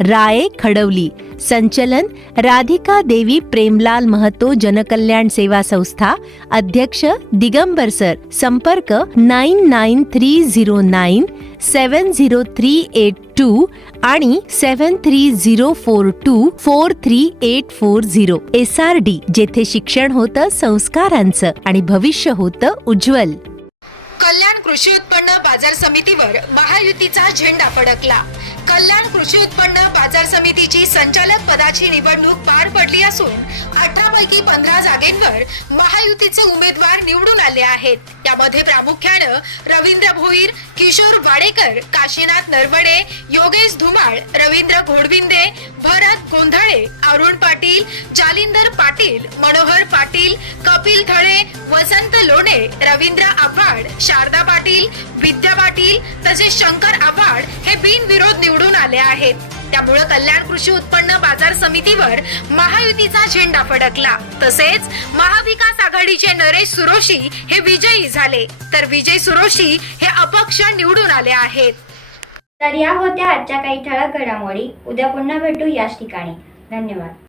राये खडवली. संचलन राधिका देवी प्रेमलाल महतो जनकल्याण सेवा संस्था अध्यक्ष दिगंबर सर संपर्क nine nine three zero nine seven zero three eight two आणि seven three zero four two four three eight four zero. S R D जेथे शिक्षण होतं संस्कारांचं आणि भविष्य होतं उज्ज्वल. कल्याण कृषी उत्पन्न बाजार समितीवर महायुतीचा झेंडा फडकला. कल्याण कृषी उत्पन्न बाजार समितीची संचालक पदाची निवडणूक पार पडली असून अठरा पैकी पंधरा जागेंवर महायुतीचे उमेदवार निवडून आले आहेत. यामध्ये प्रामुख्यानं रवींद्र भोईर किशोर वाडेकर काशीनाथ नरवडे योगेश धुमाळ रवींद्र घोडविंदे भरत गोंधळे अरुण पाटील जालिंदर पाटील मनोहर पाटील कपिल थळे वसंत लोणे रवींद्र आव्हाड शारदा पाटील विद्या पाटील तसेच शंकर आव्हाड हे बिनविरोध निवडून आले आहेत. त्यामुळे कल्याण कृषी उत्पन्न बाजार समितीवर महायुतीचा झेंडा फडकला. तसेच महाविकास आघाडीचे नरेश सुरोशी हे विजयी झाले. तर विजय सुरोशी हे अपक्ष निवडून आले आहेत. तर या होत्या आजच्या काही ठळक घडामोडी. उद्या पुन्हा भेटू याच ठिकाणी. धन्यवाद.